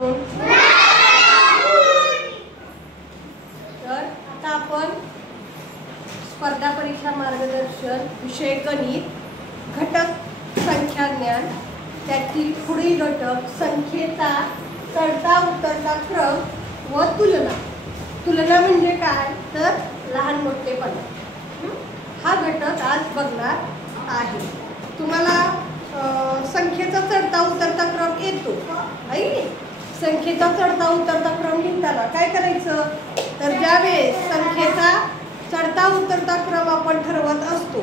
तर आता आपण स्पर्धा परीक्षा मार्गदर्शन विषय गणित घटक संख्या ज्ञान त्यातील पुढील घटक संख्येचा चढता उतरता क्रम व तुलना। तुलना म्हणजे काय तर लहान मोठेपणा हा घटक आज बघणार आहे। तुम्हाला संख्येचा चढता उतरता क्रम येतो आहे। संख्येचा चढता उतरता क्रम लिहिताना काय करायचं तर ज्यावेळेस संख्येचा चढता उतरता क्रम आपण ठरवत असतो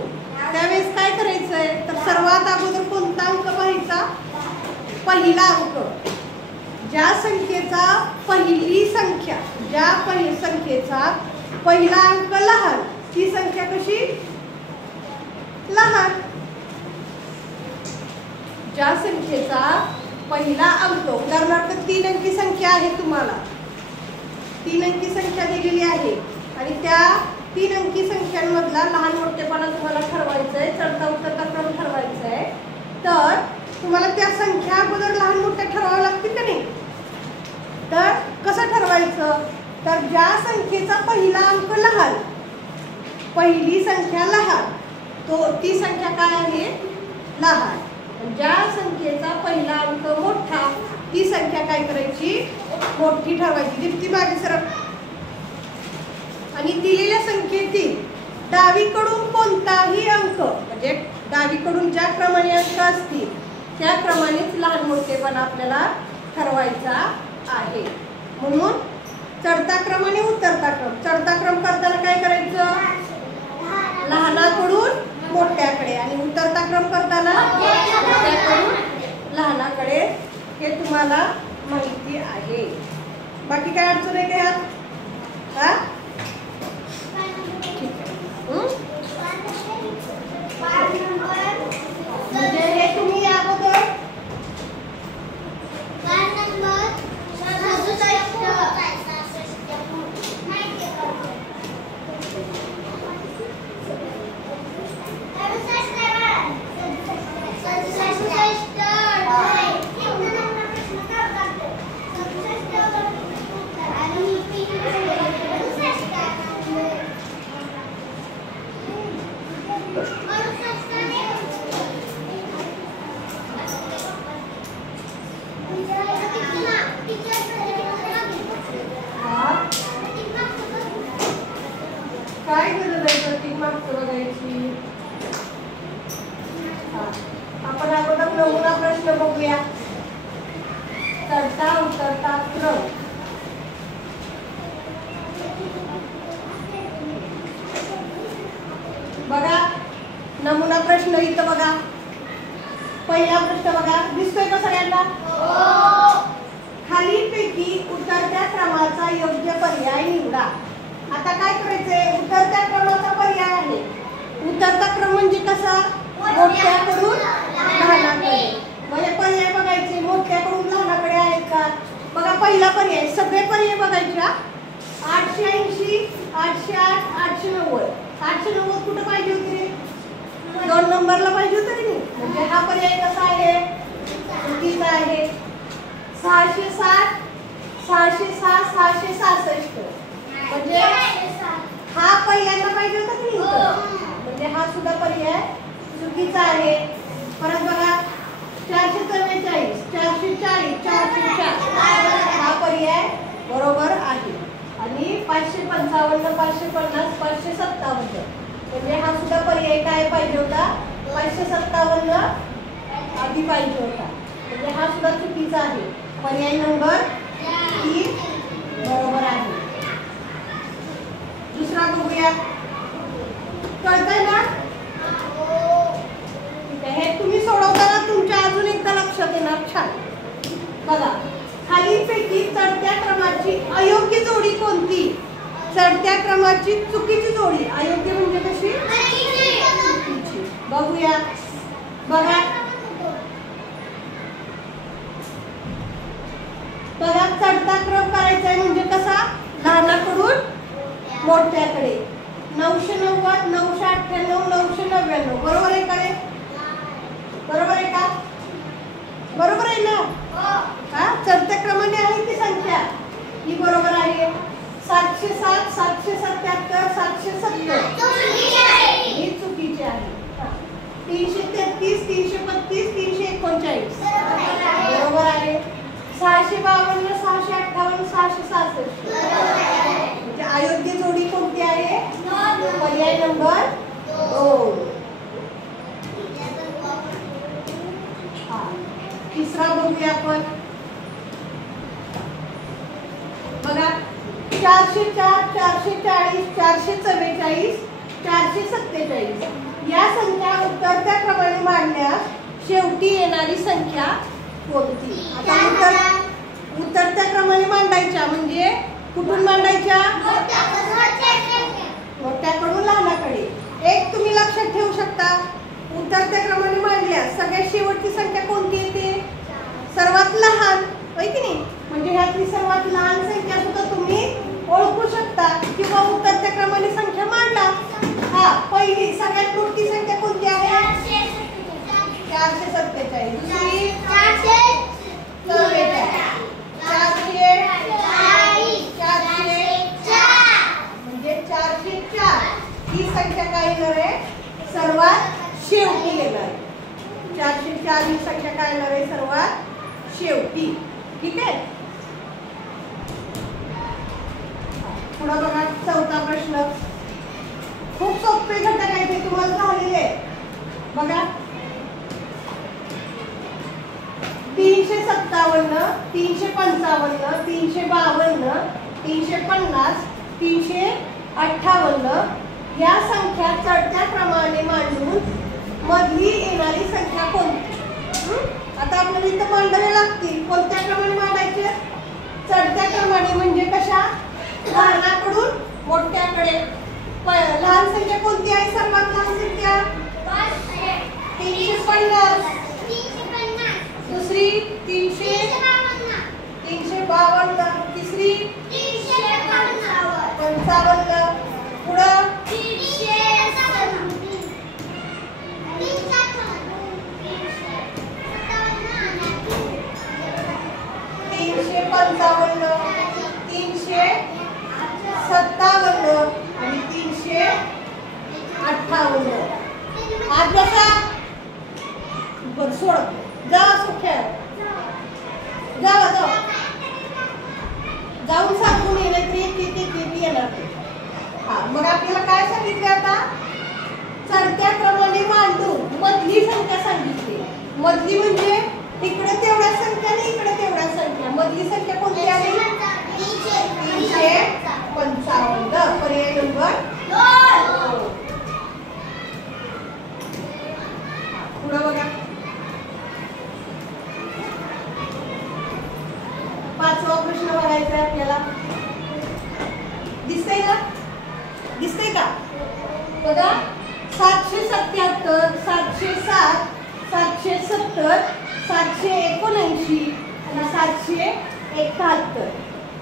त्यावेळेस काय करायचंय तर सर्वात अगोदर कोणता अंक पाहायचा पहिला अंक। ज्या संख्येचा पहिली संख्या संख्येचा पहिला अंक लहान ती संख्या कशी लहान। ज्या संख्येचा पहिला अंक उदाहरणार्थ 3 अंकी संख्या आहे तुम्हाला 3 अंकी संख्या दिलेली आहे आणि त्या 3 अंकी संख्यांमधला लहान मोठेपणा तुम्हाला ठरवायचा आहे चढता उतरता क्रम ठरवायचा आहे। तर तुम्हाला त्या संख्या अगोदर लहान मोठ्या ठरवाव्या लागतील का नाही। तर कसं ठरवायचं तर ज्या संख्येचा पहिला अंक लहान पहिली संख्या लहान ती संख्या काय आहे लहान। ज्या संख्येचा पहिला अंक मोठा ती संख्या काय करायची मोठी ठरवायची। दीप्ती मागे सरक। आणि दिलेल्या संख्येतील डावीकडून कोणताही अंक म्हणजे डावीकडून ज्या क्रमाने अंक असतील त्या क्रमानेच लहान मोठेपणा आपल्याला ठरवायचा आहे। म्हणून चढता क्रम आणि उतरता क्रम। चढता क्रम करताना काय करायचं लहानाकडून मोठ्याकडे आणि उतरता क्रम करताना मोठ्याकडून लहानाकडे हे तुम्हाला माहिती आहे। बाकी काय अडचण आहे का यात हा म्हणजे हे तुम्ही अगोदर काय गरज आहे प्रत्येक मागचं बघायची। आपण अगोदर नमुना प्रश्न बघूया। चढता उतरता क्रम बघा नमुना प्रश्न इथं बघा। पहिला प्रश्न बघा दिसतोय का सगळ्यांना खालीलपैकी उतरत्या क्रमाचा योग्य पर्याय निवडा। आता काय करायचंय उतरत्या क्रमाचा पर्याय आहे। उतरता क्रम म्हणजे कसा मोठ्याकडून लहानाकडे म्हणजे पर्याय बघायचे मोठ्याकडून लहानाकडे आहेत का बघा। पहिला पर्याय सगळे पर्याय बघायचे 880 808 890 890 कुठं पाहिजे होते 2 नंबरला पाहिजे होते की नाही। म्हणजे हा पर्याय कसा आहे चुकीचा आहे। 660 606 666 म्हणजे हा पहिल्यांदा पाहिजे होता की नाही म्हणजे हा सुद्धा पर्याय चुकीचा आहे। परत बघा 444 440 404 हा पर्याय बरोबर आहे। आणि 555 550 557 म्हणजे हा सुद्धा पर्याय काय पाहिजे होता 557 आधी पाहिजे होता म्हणजे हा सुद्धा चुकीचा आहे। पर्याय नंबर 3 बरोबर आहे। दुसरा बघूया कळतंय ना ठीक आहे। हे तुम्ही सोडवताना तुमच्या अजून एकदा लक्षात येणार छान बघा। खालीलपैकी चढत्या क्रमाची अयोग्य जोडी कोणती। चढत्या क्रमाची चुकीची जोडी अयोग्य म्हणजे कशी चुकीची बघूया बघा बघा चढता क्रम करायचा आहे म्हणजे कसा लहानाकडून मोठ्याकडे 990 998 999 बरोबर आहे का रे बरोबर आहे का बरोबर आहे ना हा चढत्या क्रमाने आहे 652, 658, 666. म्हणजे अयोग्य जोडी कोणती आहे? पर्याय नंबर 2. तिसरा बघूया आपण. बघा 404, 440, 444, 447 या संख्या उतरत्या क्रमाने मांडण्यास शेवटी येणारी संख्या कोणती? आता उतरत्या क्रमाने मांडायच्या म्हणजे कुठून मांडायच्या? मोठ्याकडून लहानाकडे. एक तुम्ही लक्षात ठेवू शकता, उतरत्या क्रमाने मांडल्यास सगळ्यात शेवटची संख्या कोणती येते? सर्वात लहान, होय की नाही? म्हणजे ह्यातली सर्वात लहान संख्या सुद्धा तुम्ही ओळखू शकता किंवा उतरत्या क्रमाने संख्या मांडा. हा, पहिली सगळ्यात मोठी संख्या कोणती आहे? 447. दुसरी 444, 404 म्हणजे 404 ही संख्या काय येणार आहे? सर्वात शेवटी येणार आहे. 404 ही संख्या काय येणार आहे? सर्वात शेवटी. ठीक आहे. पुढे बघा चौथा प्रश्न. खूप सोपे घटक आहे ते तुम्हाला झालेले. बघा 357, 355, 352, 350, 358 या संख्या चढत्या क्रमाने मांडून मधली येणारी संख्या कोणती? आता आपल्याला इथं मांडावे लागतील. कोणत्या क्रमाने मांडायचे? चढत्या क्रमाने. म्हणजे कशा? लहानाकडून मोठ्याकडे. लहान संख्या कोणती आहे? सर्वात लहान संख्या 350. दुसरी 352. तिसरी 55. पुढं 357. 357 आणि 358. आज बसा. बर सोड. जा सुख्या. जावा जाऊन सांगून येणार ते येणार. हा, मग आपल्याला काय सांगितलं आता? चढत्या क्रमाने मांडून मधली संख्या सांगितली. मधली म्हणजे इकडे तेवढ्या संख्या आणि इकडे तेवढ्या संख्या. मधली संख्या कोणती आहे? 355. पर्याय नंबर 2. पुढे बघा. पाचवा प्रश्न बघायचा आहे आपल्याला. दिसतंय का? दिसतंय का? बघा 777, 707, 770, 779 आणि 771.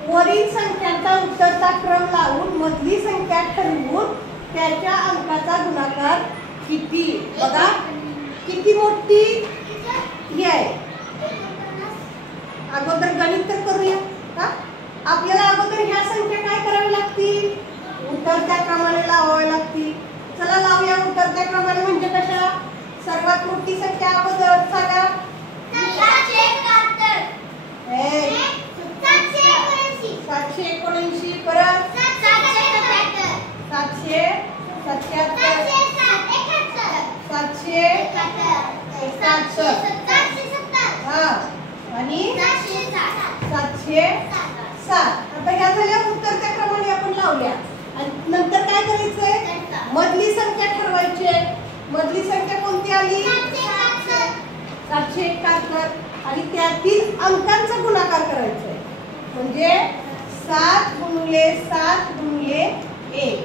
वरील संख्यांचा उतरता क्रम लावून मधली संख्या ठरवून त्याच्या अंकाचा गुणाकार किती? बघा किती मोठी ही आहे. अगोदर गणित तर करूया. हा, आपल्याला अगोदर ह्या संख्या काय करावी लागतील? उतरत्या क्रमाने लावाव्या लागतील. चला लावूया. उतरत्या क्रमाने म्हणजे कशा? सर्वात मोठी संख्या अगोदर सांगा. 779. परत 777, 771, हा आणि 707. आता ह्या झाल्या उतरत्या क्रमाने आपण लावल्या. आणि नंतर काय करायचंय? मधली संख्या ठरवायची आहे. मधली संख्या कोणती आली? 771. आणि त्यातील अंकांचा गुणाकार करायचा आहे. म्हणजे 7 गुणिले 7 गुणिले 1.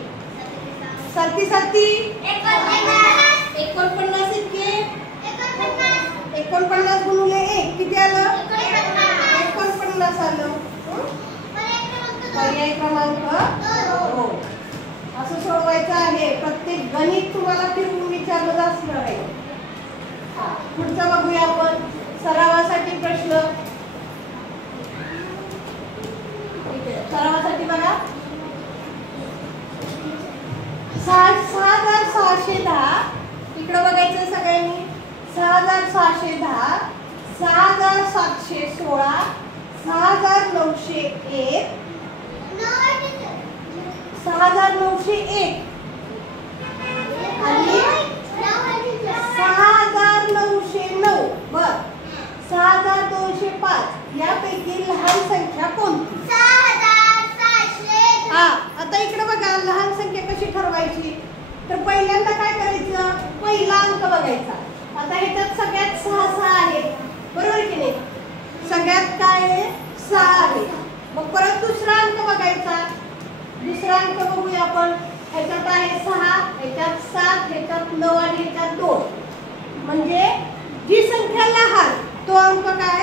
7 7 49 इतके. 49 गुणिले 1 किती आलं? 49 आलं. पर्याय क्रमांक 2. असं सोडवायचं आहे. प्रत्येक गणित तुम्हाला फिरवून विचारलं असणार आहे. पुढचा बघूया आपण. सरावासाठी प्रश्न. सरावासाठी बघा 6610. इकडं बघायचं सगळ्यांनी. 6610, 6716, 6901 6901 आणि 6909 बर 6205 यापैकी लहान संख्या कोणती? हा आता इकडे बघा लहान संख्या कशी ठरवायची तर पहिल्यांदा काय करायचं पहिला अंक बघायचा. आता ह्याच्यात सगळ्यात 6 आहेत बरोबर की नाही सगळ्यात काय आहे 6 आहे. मग परत दुसरा अंक बघायचा दुसरा अंक बघूया आपण ह्याच्यात आहे 6 ह्याच्यात 7 ह्याच्यात 9 आणि ह्याच्यात 2 म्हणजे जी संख्या लहान तो अंक काय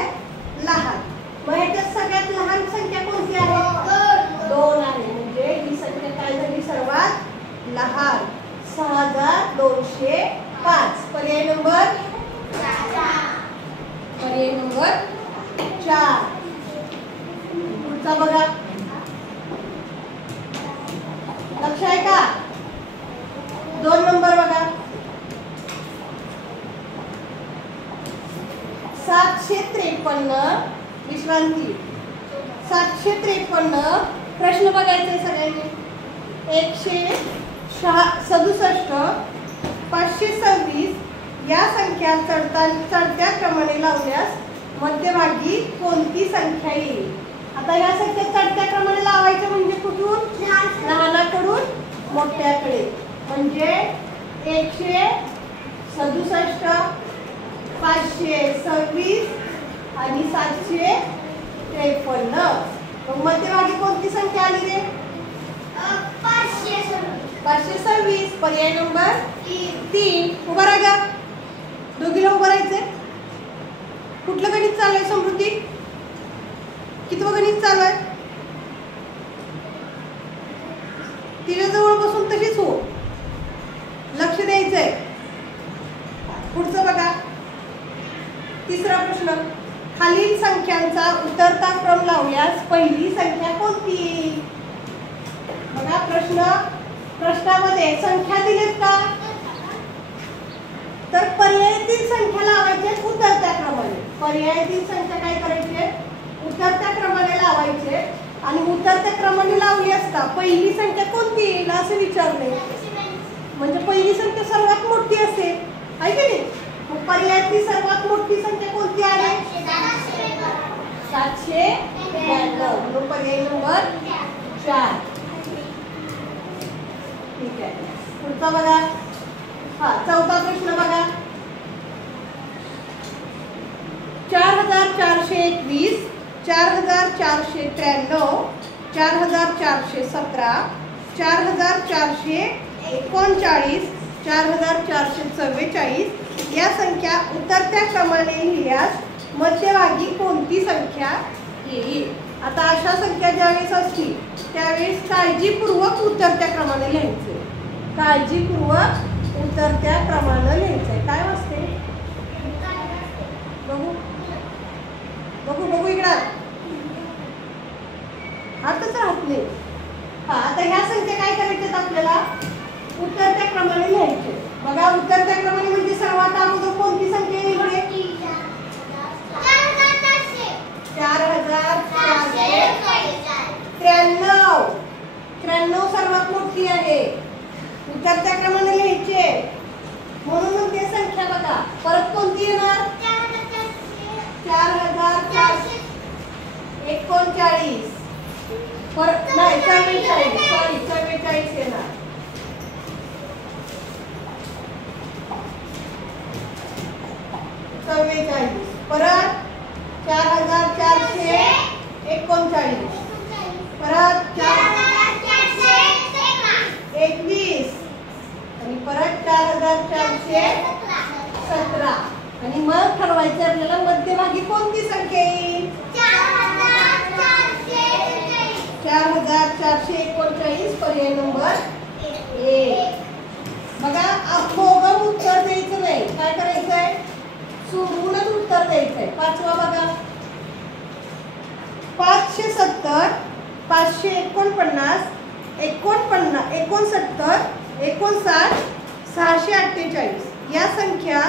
लहान. मग ह्याच्यात सगळ्यात लहान संख्या कोणती आहे 2 आहे म्हणजे ही संख्या काय झाली सर्वात लहान 6205. पर्याय नंबर 4. पुढचा बघा लक्ष आहे का 2 नंबर बघा 753 विश्रांती 753 प्रश्न बघायचे सगळ्यांनी 167 526 या संख्या चढत्या क्रमाने लावल्यास मध्यभागी कोणती संख्या येईल? आता या संख्या चढत्या क्रमाने लावायचं म्हणजे कुठून लहानाकडून मोठ्याकडे म्हणजे 167 526 आणि 753. मग मध्यभागी कोणती संख्या आली रे 526. पर्याय नंबर 3. उभा राहा दोघीला उभं राहायचंय. कुठलं गणित चालू आहे समृद्धी कितवं गणित चालू आहे तिच्याजवळ बसून तशीच हो लक्ष द्यायचंय. पुढचं बघा तिसरा प्रश्न खालील संख्यांचा उतरता क्रम लावल्यास पहिली संख्या कोणती? बघा प्रश्नामध्ये संख्या दिलेत का तर पर्यायातील संख्या लावायचे उतरत्या क्रमाने. पर्यायातील संख्या काय करायचे उतरत्या क्रमाने लावायचे आणि उतरत्या क्रमाने लावली असता पहिली संख्या कोणती येईल असं विचारले म्हणजे पहिली संख्या सर्वात मोठी असेल आहे की नाही. मग पर्यायातली सर्वात मोठी संख्या कोणती आहे 792 म्हणून पर्याय नंबर 4. ठीक आहे पुढचा बघा हा चौथा प्रश्न बघा 4421 4493 4417 4439 4444 या संख्या उतरत्या क्रमाने लिहिल्यास मध्यभागी कोणती संख्या येईल? आता अशा संख्या ज्यावेळेस असतील त्यावेळेस काळजीपूर्वक उतरत्या क्रमाने लिहायचे. काळजीपूर्वक उतरत्या क्रमाने लिहायचंय. काय वाजते बघू बघू बघू इकडं हातच राहत नाही. हा आता ह्या संख्या काय करायच्यात आपल्याला उतरत्या क्रमाने लिहायचे. बघा उतरत्या क्रमाने म्हणजे सर्वात अगोदर कोणती संख्या येईल 4493 सर्वात मोठी आहे. उतरत्या क्रमाने लिहायचे म्हणून ते संख्या बघा परत कोणती येणार 4439 परत नाही 44 येणार. परत 4439 परत 4421 आणि परत 4417 आणि मग ठरवायचं आपल्याला मध्यभागी कोणती संख्या येईल 4439 पर्याय नंबर 1. बघा अखोगम उत्तर द्यायचं नाही काय करायचंय सोडवूनच उत्तर द्यायचंय. पाचवा बघा 570 549 69 648 या संख्या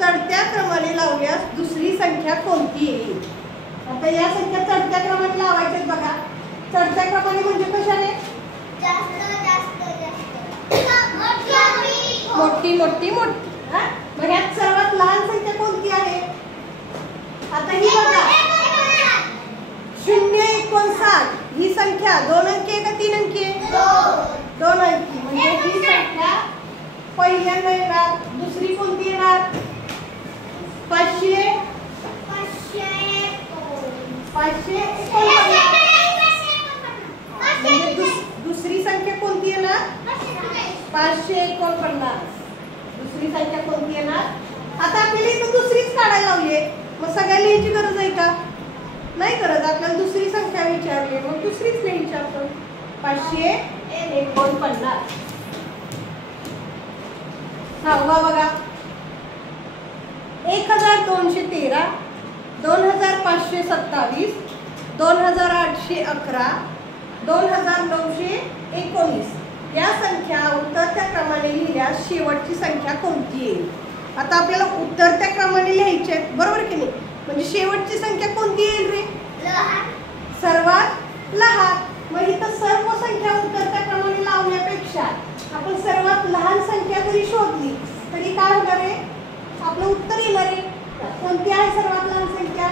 चढत्या क्रमाने लावल्यास दुसरी संख्या कोणती येईल? आता या संख्या चढत्या क्रमाने लावायच्यात बघा. चढत्या क्रमाने म्हणजे कशाने? मोठी मोठी मोठी. मग यात सर्वात लहान संख्या कोणती आहे? आता ही बघा 059 ही संख्या 2 अंकी आहे का 3 अंकी आहे? 2 अंकी. म्हणजे ही संख्या पहिल्यांदा येणार. दुसरी कोणती येणार? 500 म्हणजे दुसरी संख्या कोणती येणार? 549. दुसरी संख्या कोणती येणार? आता आपल्याला इथं दुसरीच काढायला लावली आहे. मग सगळ्या लिहायची गरज आहे का? नाही गरज. आपल्याला दुसरी संख्या विचारली मग दुसरीच लिहायची आपण. 549. सहावा बघा 1213, 2527, 2811, 2919 या संख्या उतरत्या क्रमाने लिहिल्यास शेवटची संख्या कोणती येईल? आता आपल्याला उतरत्या क्रमाने लिहायचे आहेत बरोबर की नाही? म्हणजे शेवटची संख्या कोणती येईल रे? सर्वात लहान. मग इथं सर्व संख्या उतरत्या क्रमाने लावण्यापेक्षा आपण सर्वात लहान संख्या जरी शोधली तरी काय होणार आहे? आपलं उत्तर येणार आहे. कोणती आहे सर्वात लहान संख्या?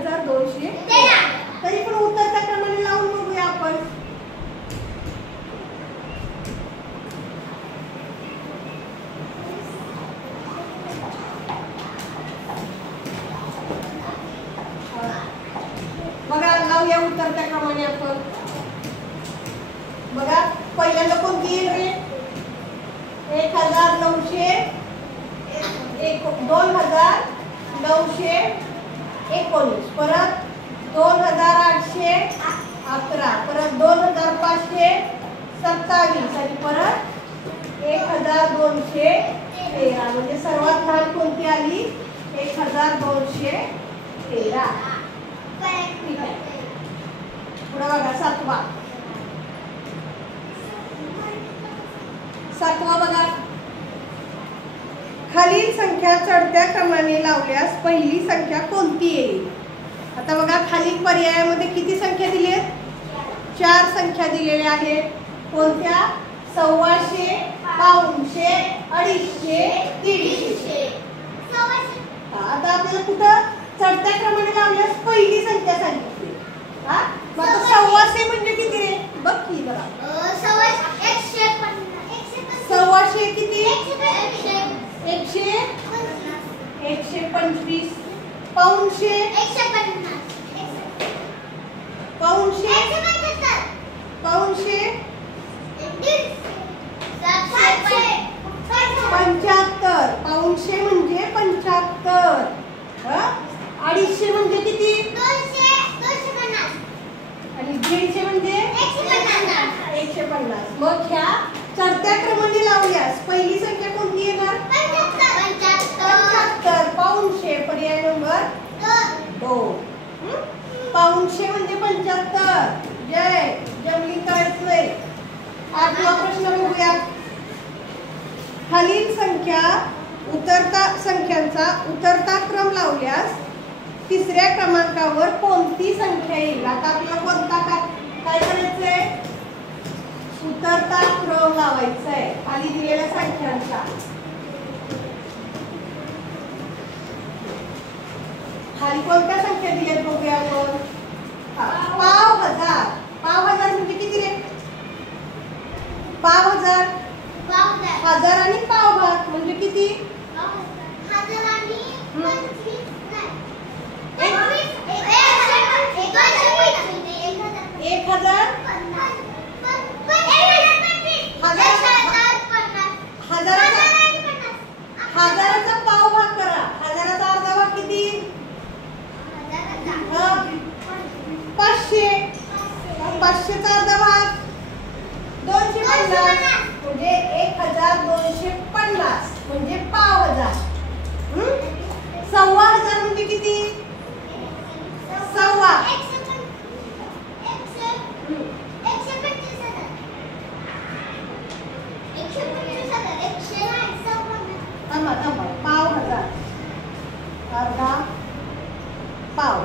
1213. तरी पण उतरत्या क्रमाने लावून बघूया आपण. बघा लावूया उतरत्या क्रमाने आपण. बघा पहिल्यांदा कोणती येईल रे? 1919, 2919, परत 2811, परत 2527 आणि परत 1213. म्हणजे सर्वात लहान कोणती आली? 1213. ठीक आहे. पुढे बघा सातवा बघा खालील संख्या चढत्या क्रमाने लावल्यास पहिली संख्या कोणती येईल? आता बघा खालील पर्यायामध्ये किती संख्या दिली आहेत? 4 संख्या दिलेल्या आहेत. कोणत्या? 125, 500, 250, 150. आता आपल्याला कुठं चढत्या क्रमाने लावल्यास पहिली संख्या सांगितली. मग 125 म्हणजे किती रे? बघ की बघा 125 किती? 125, 500, 75. 500 म्हणजे 75. 250 म्हणजे किती? 250. आणि 150 म्हणजे 150. मग ह्या चढत्या क्रमाने लावल्यास पहिली संख्या कोणती येणार? 75. 500 पर्याय नंबर 2. 500 म्हणजे 75. जय जमली कळतंय. 8वा प्रश्न बघूया. खालील संख्यांचा उतरता क्रम लावल्यास तिसऱ्या क्रमांकावर कोणती संख्या येईल? आता आपल्याला कोणता काय करायचंय? उतरता क्रम लावायचा आहे खाली दिलेल्या संख्यांचा. खाली कोणत्या संख्या दिल्यात बघूया आपण. 5000. 5000 म्हणजे किती रे? 5000. 1000 आणि पावभाग म्हणजे किती? 1000 आणि 25. नाही 1000. हजाराचा पावभाग करा. हजाराचा अर्धा भाग किती? 500. 500चा अर्धा भाग 250 म्हणजे 1250 म्हणजे 5000. 1500 म्हणजे किती? 1500. थांबा अर्धा पाव.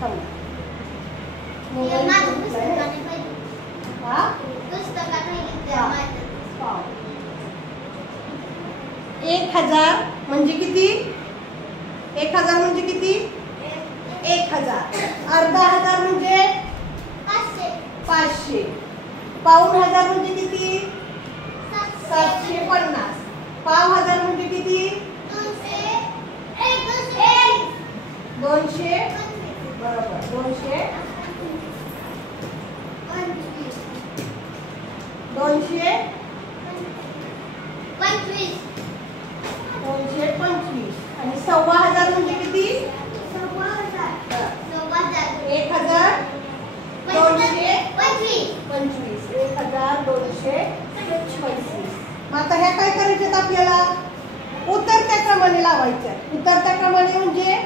पाव. 1000 म्हणजे किती? 1000 म्हणजे किती? 1000. अर्धा हजार म्हणजे 500. पाऊण हजार म्हणजे किती? 750. पाव हजार म्हणजे किती? 200. बरोबर 200. 225. आणि 1500 म्हणजे किती? 1225. 1225. मग आता ह्या काय करायच्यात आपल्याला? उतरत्या क्रमाने लावायच्या. उतरत्या क्रमाने म्हणजे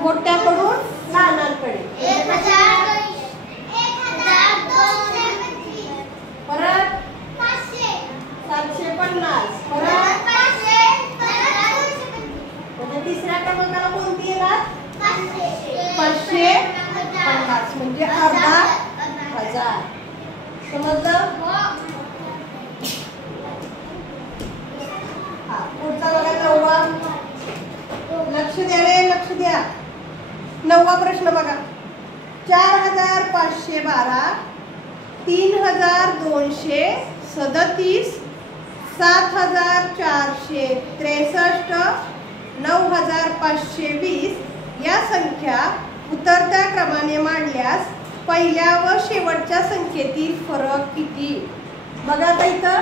मोठ्याकडून लहानांकडे. परत 750. परत तिसऱ्या क्रमांकाला कोणती येणार? 550 म्हणजे अर्धा हजार. समजलं? हा पुढचा बघा 9वा. लक्ष द्या रे, लक्ष द्या. 9वा प्रश्न बघा. 4512, 3237, 7463, 9520 या संख्या उतरत्या क्रमाने मांडल्यास पहिल्या व शेवटच्या संख्येतील फरक किती? बघा आता इथं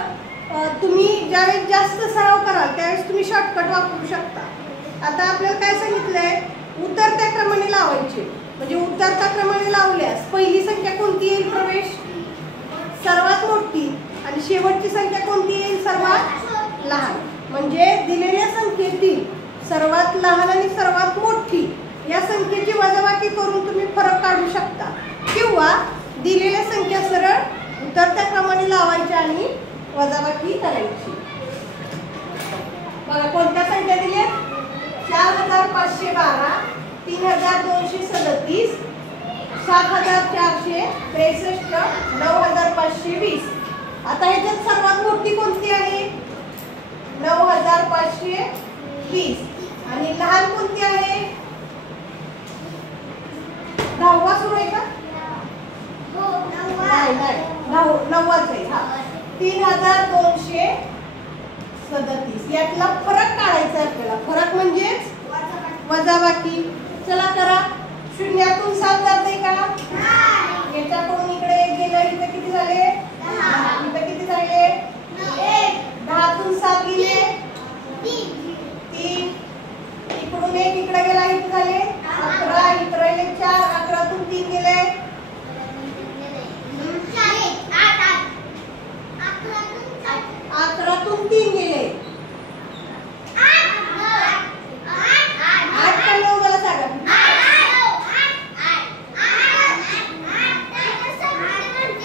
तुम्ही ज्यावेळेस जास्त सराव कराल त्यावेळेस तुम्ही शॉर्टकट वापरू शकता. आता आपल्याला काय सांगितलंय? उतरत्या क्रमाने लावायचे. म्हणजे उतरत्या क्रमाने लावल्यास पहिली संख्या कोणती येईल प्रवेश? सर्वात मोठी. आणि शेवटची संख्या कोणती येईल? सर्वात लहान. म्हणजे दिलेल्या संख्येतील सर्वात लहान आणि सर्वात मोठी या संख्येची वजाबाकी करून तुम्ही फरक काढू शकता. किंवा दिलेल्या संख्या सरळ उतरत्या क्रमाने लावायच्या आणि वजाबाकी करायची. बघा कोणत्या संख्या दिल्या? 4512, 3237, 7463, 9520. आता ह्याच्यात सर्वात मोठी कोणती आहे? 9520. आणि लहान कोणती आहे? 10वा सुरू आहे का? नाही 9वाच आहे. हा 3237. यातला फरक काढायचा आपल्याला. फरक म्हणजेच वजाबाकी. चला करा. शून्यातून 7 जाते का? याच्याकडून इकडे गेलं. इथं किती झाले? 10. इथं किती झाले? 10तून 7 गेले 3. इकडून 1 इकडे गेला. इथे झाले 11. इकडे राहिले 4. 11तून 3 गेले 11तून 3 गेले 8 का 9? मला सांगा.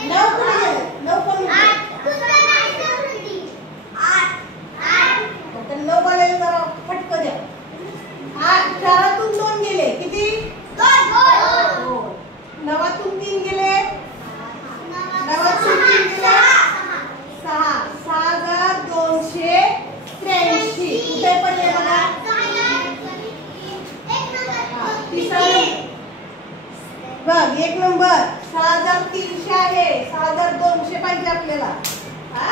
9 कुठे गेले? 9 कोण? 9 वाल्याला जरा फटकं द्या. 8. 4तून 2 गेले. किती? 2. 9तून 3 गेले. 9तून 3 गेले 6. 6283. कुठे पडले बघा? बघ 1 नंबर 6300 आहे. 6200 पाहिजे आपल्याला. हा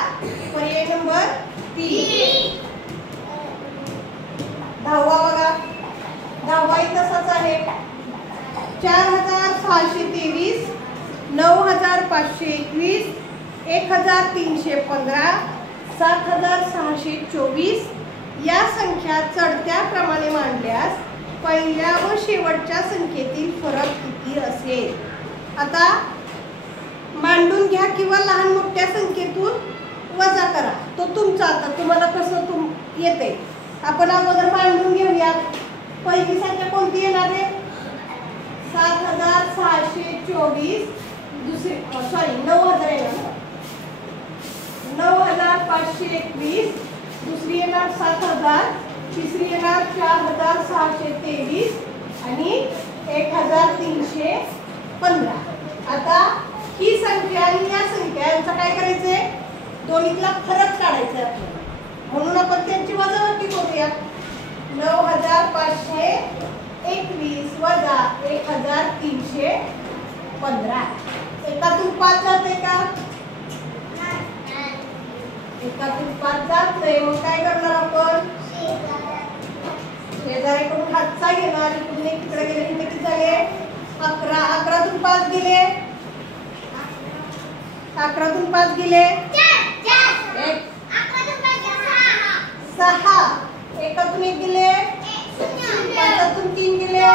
पर्याय नंबर 3. 10वा बघा. 10वा तसाच आहे. 4623, 9521, 1315, 7624 या संख्या चढत्या क्रमाने मांडल्यास पहिल्या व शेवटच्या संख्येतील फरक किती असेल? आता मांडून घ्या किंवा लहान मोठ्या संख्येतून वजा करा. तो तुमचा. आता तुम्हाला कसं येते. आपण अगोदर मांडून घेऊया. पहिली संख्या कोणती येणार आहे? 7624. दुसरी 9000 येणार. 9521. दुसरी येणार 7000. तिसरी येणार 4663. 23 आणि 1315. आता ही संख्या आणि या संख्या यांचा काय करायचंय, दोन्हीतला फरक काढायचा आहे आपल्याला. म्हणून आपण त्यांची वजाबाकी करूया. 9521 वजा 1315. एकातून 5 जाते का? एकातून 5 जात नाही. मग काय करणार आपण, शेजाऱ्याकडून हातचा घेणार. इकडून एक तिकडे गेले, तिथे किती झाले? 11. 11तून 5 गेले, 11तून 5 गेले 6. एकातून 1 गेले, 5तून 3 गेले,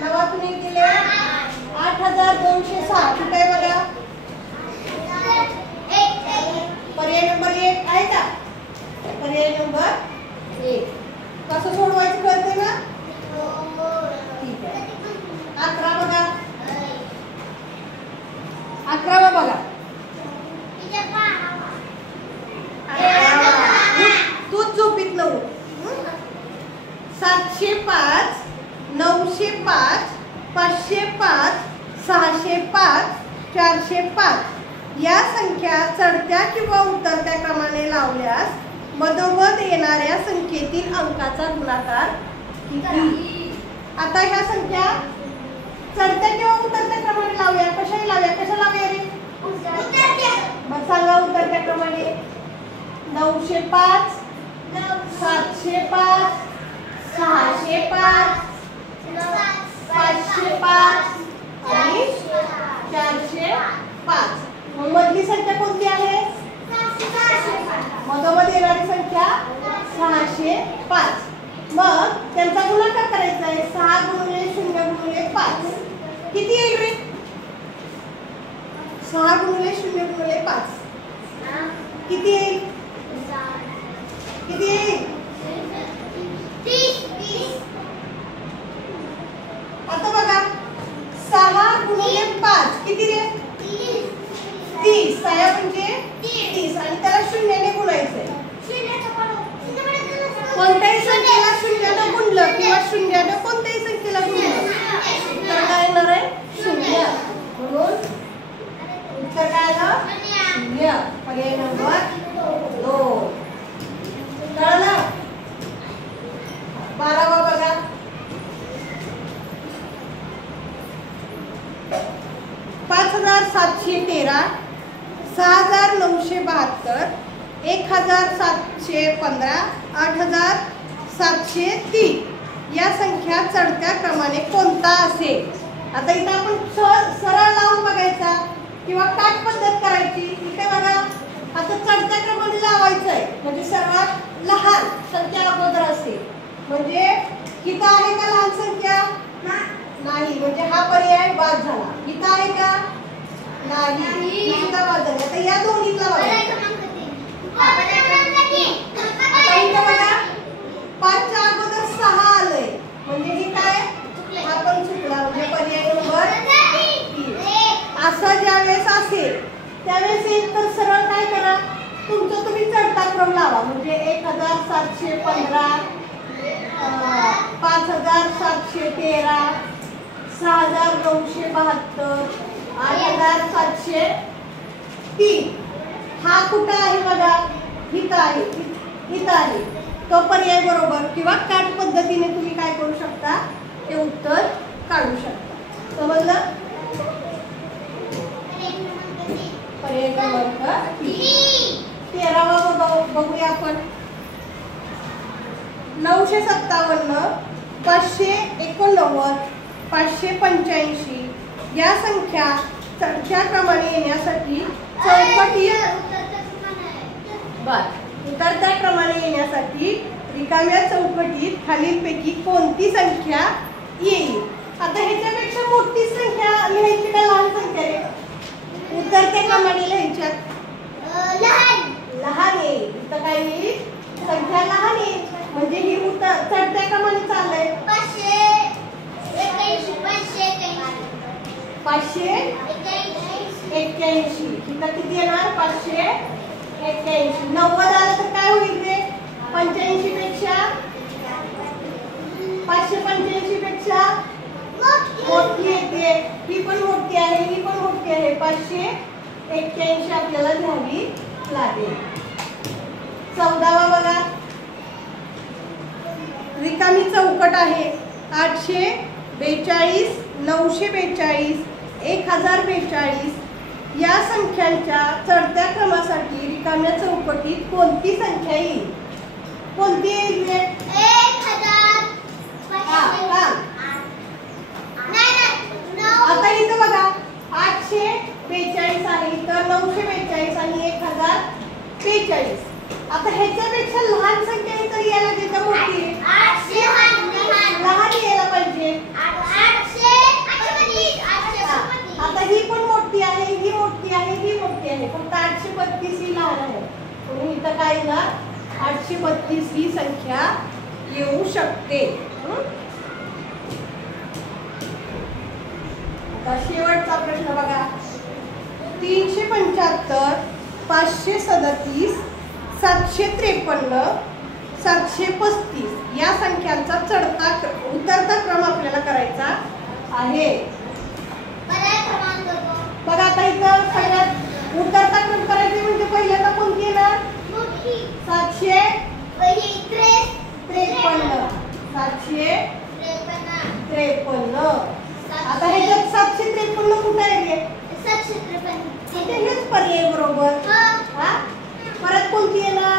9तून 1 गेले, 8206. कुठे आहे बघा? पर्याय नंबर 1 आहे का? पर्याय नंबर 1. कसं सोडवायचं कळते ना? ठीक आहे. 11 बघा, 11 बघा. तूच झोपीत नऊ. 705 905 505 605 405 या संख्या चढत्या किंवा उतरत्या क्रमाने लावल्यास मधोमध येणाऱ्या संख्येतील अंकाचा गुणाकार किती? आता ह्या संख्या चढत्या किंवा उतरत्या क्रमाने लावूया. कशाने लावूया? कशा लावूया रे? मग सांगा उतरत्या क्रमाने. 905 705 605 505 आणि 405. मग मधली संख्या कोणती आहे? मधोमध येणारी संख्या 605. मग त्यांचा गुणाकार करायचा आहे. 6 गुणिले 0 गुणिले 5 किती येईल रे? 6 गुणिले 0 गुणिले 5 किती येईल? किती येईल? 30. आता बघा 6 गुणिले 5 किती रे? 30. 6 म्हणजे 30 आणि त्याला 0 ने गुणायचंय. कोणत्याही संख्येला 0 ने गुणलं किंवा 0 ने कोणत्याही संख्येला गुणलं तर काय येणार आहे? 0. म्हणून उत्तर काय आलं? 0. पर्याय नंबर 2. कळलं? 12 बघा. 5713 6972 1715 8703 या संख्या चढत्या क्रमाने कोणता असेल? आता इथं आपण सरळ लावून बघायचा किंवा काट पद्धत करायची. इथे बघा आता चढत्या क्रमाने लावायचं आहे म्हणजे सर्वात लहान संख्या अगोदर असेल. म्हणजे इथं आहे का लहान संख्या? नाही. म्हणजे हा पर्याय बाद झाला. इथं आहे का? नाही. सुद्धा बाद झाला. आता या दोन्हीतला बघायचा. आता इथं बघा 5 च्या अगोदर 6 आलंय म्हणजे हे काय? हा पण चुकला. म्हणजे पर्याय नंबर 3. असं ज्यावेळेस असेल त्यावेळेस एक तर सरळ काय करा, तुमचं तुम्ही चढता क्रम लावा. म्हणजे 1715 5713 6972 8703. हा कुठं आहे बघा? इथं आहे. इथं आहे. तो पर्याय बरोबर किंवा काट पद्धतीने तुम्ही काय करू शकता? ते उत्तर काढू शकता. समजलं? पर्याय क्रमांक 13 बघूया आपण. 957 589 585 या संख्या चढत्या क्रमाने येण्यासाठी उतरत्या क्रमाने येण्यासाठी रिकाम्या चौकटीत खालीलपैकी कोणती संख्या येईल? आता ह्याच्यापेक्षा मोठी संख्या लिहायची का लहान संख्या रे? उतरत्या क्रमाने लिहायच्या. लहान येईल. इथं काय येईल? संख्या लहान येईल. म्हणजे ही चढत्या क्रमाने चाललंय. 581. इथं किती येणार? 581. 90 आलं तर काय होईल रे? 85 पेक्षा 585 मोठी येते, ही पण मोठी आहे, ही पण मोठी आहे. 581 आपल्याला घ्यावी लागेल. 14वा बघा, रिकामी चौकट आहे. 842, 942, 1042 या संख्यांच्या चढत्या क्रमासाठी रिकाम्या चौकटीत कोणती संख्या येईल? कोणती येईल? 1000. आता इथं बघा 842 आहे, तर 942 आणि 1042. आता ह्याच्यापेक्षा लहान संख्या इथं यायला देता मोठी लहान यायला पाहिजे. आता ही पण मोठी आहे, ही मोठी आहे, ही मोठी आहे, फक्त 832 ही लहान आहे. म्हणून इथं काय ना 832 ही संख्या येऊ शकते. आता शेवटचा प्रश्न बघा, 375, 537, 753, 735 या संख्यांचा उतरता क्रम आपल्याला करायचा आहे. बघा आता इथं सगळ्यात उतरता क्रम करायचे म्हणजे पहिल्यांदा कोणती येणार? 753. 753. आता ह्याच्यात 753 कुठे आहे? हेच पर्याय बरोबर. परत कोणती येणार?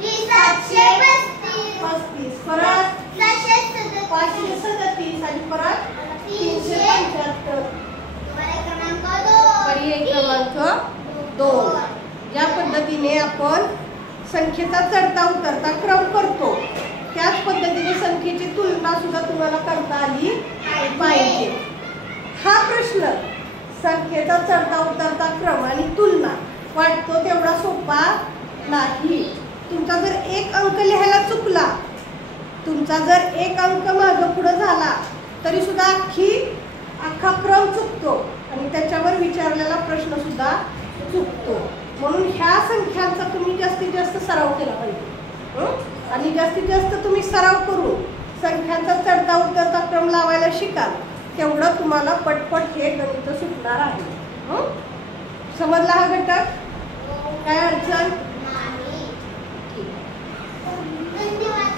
735. परत 537 आणि परत 375. पर्याय क्रमांक 2. या पद्धतीने आपण संख्येचा चढता उतरता क्रम करतो. त्याच पद्धतीने संख्येची तुलना सुद्धा तुम्हाला करता आली पाहिजे. हा प्रश्न संख्येचा चढता उतरता क्रम आणि तुलना वाटतो तेवढा सोपा नाही. तुमचा जर एक अंक लिहायला चुकला, तुमचा जर एक अंक मागं पुढं झाला तरी सुद्धा अख्खा क्रम चुकतो आणि त्याच्यावर विचारलेला प्रश्न सुद्धा चुकतो. म्हणून ह्या संख्यांचा तुम्ही जास्तीत जास्त सराव केला पाहिजे. आणि जास्तीत जास्त तुम्ही सराव करून संख्यांचा चढता उतरता क्रम लावायला शिकाल, तेवढं तुम्हाला पटपट हे गणित सुटणार आहे. समजला हा घटक? काय अडचण? धन्यवाद.